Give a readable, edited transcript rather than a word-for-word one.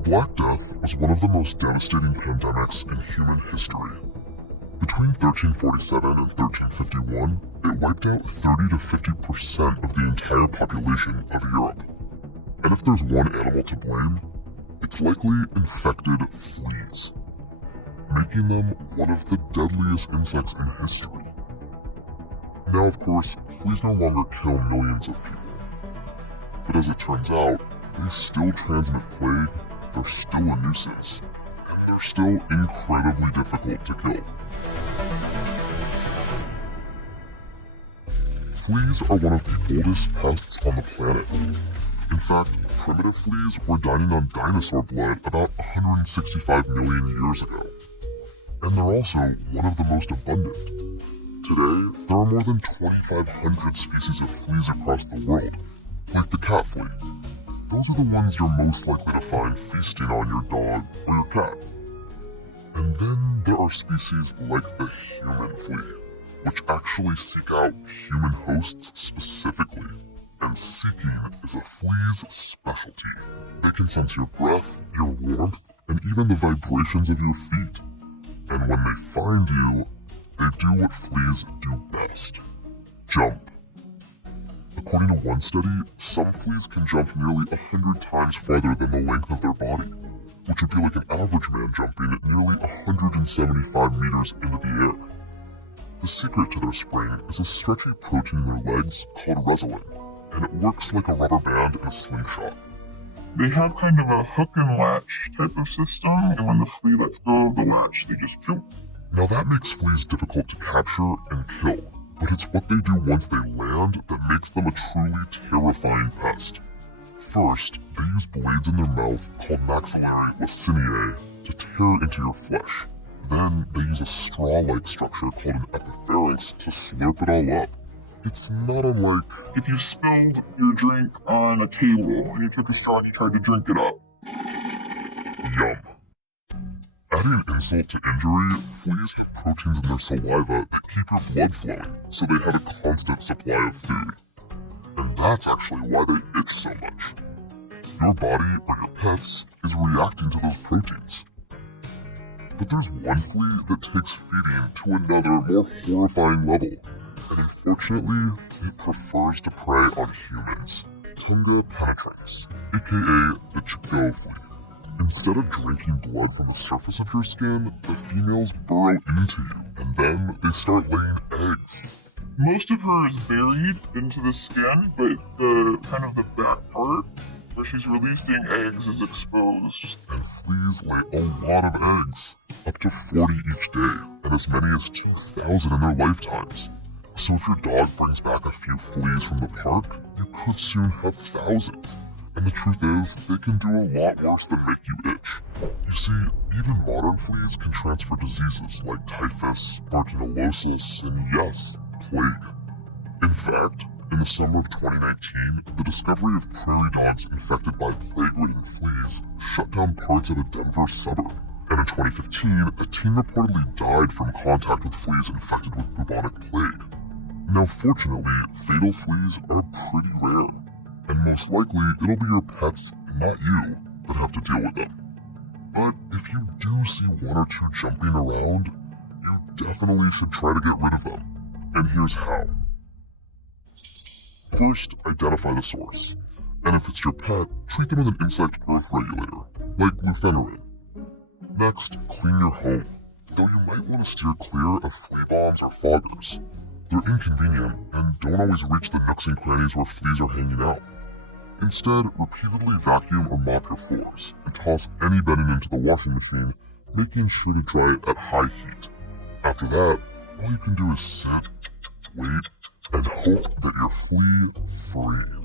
The Black Death was one of the most devastating pandemics in human history. Between 1347 and 1351, it wiped out 30 to 50% of the entire population of Europe. And if there's one animal to blame, it's likely infected fleas, making them one of the deadliest insects in history. Now, of course, fleas no longer kill millions of people. But as it turns out, they still transmit plague, they're still a nuisance, and they're still incredibly difficult to kill. Fleas are one of the oldest pests on the planet. In fact, primitive fleas were dining on dinosaur blood about 165 million years ago. And they're also one of the most abundant. Today, there are more than 2,500 species of fleas across the world, like the cat flea. Those are the ones you're most likely to find feasting on your dog or your cat. And then there are species like the human flea, which actually seek out human hosts specifically. And seeking is a flea's specialty. They can sense your breath, your warmth, and even the vibrations of your feet. And when they find you, they do what fleas do best: jump. According to one study, some fleas can jump nearly 100 times farther than the length of their body, which would be like an average man jumping at nearly 175 meters into the air. The secret to their spring is a stretchy protein in their legs called resolin, and it works like a rubber band in a slingshot. They have kind of a hook and latch type of system, and when the flea lets go of the latch, they just jump. Now that makes fleas difficult to capture and kill, but it's what they do once they land that makes them a truly terrifying pest. First, they use blades in their mouth called maxillary laciniae to tear into your flesh. Then they use a straw-like structure called an epipharynx to slurp it all up. It's not unlike if you spilled your drink on a table and you took a straw and you tried to drink it up. Yum. Adding insult to injury, fleas have proteins in their saliva that keep your blood flowing, so they have a constant supply of food. And that's actually why they itch so much. Your body, or your pet's, is reacting to those proteins. But there's one flea that takes feeding to another, more horrifying level, and unfortunately, it prefers to prey on humans. Tunga penetrans, aka the Chico flea. Instead of drinking blood from the surface of your skin, the females burrow into you, and then they start laying eggs. Most of her is buried into the skin, but the back part, where she's releasing eggs, is exposed. And fleas lay a lot of eggs, up to 40 each day, and as many as 2,000 in their lifetimes. So if your dog brings back a few fleas from the park, you could soon have thousands. And the truth is, they can do a lot worse than make you itch. You see, even modern fleas can transfer diseases like typhus, tuberculosis, and yes, plague. In fact, in the summer of 2019, the discovery of prairie dogs infected by plague-ridden fleas shut down parts of a Denver suburb. And in 2015, a teen reportedly died from contact with fleas infected with bubonic plague. Now fortunately, fatal fleas are pretty rare, and most likely it'll be your pets, not you, that have to deal with them. But if you do see one or two jumping around, you definitely should try to get rid of them. And here's how. First, identify the source. And if it's your pet, treat them with an insect growth regulator, like lufenarin. Next, clean your home, though you might want to steer clear of flea bombs or foggers. They're inconvenient and don't always reach the nooks and crannies where fleas are hanging out. Instead, repeatedly vacuum or mop your floors, and toss any bedding into the washing machine, making sure to dry it at high heat. After that, all you can do is sit, wait, and hope that you're flea-free.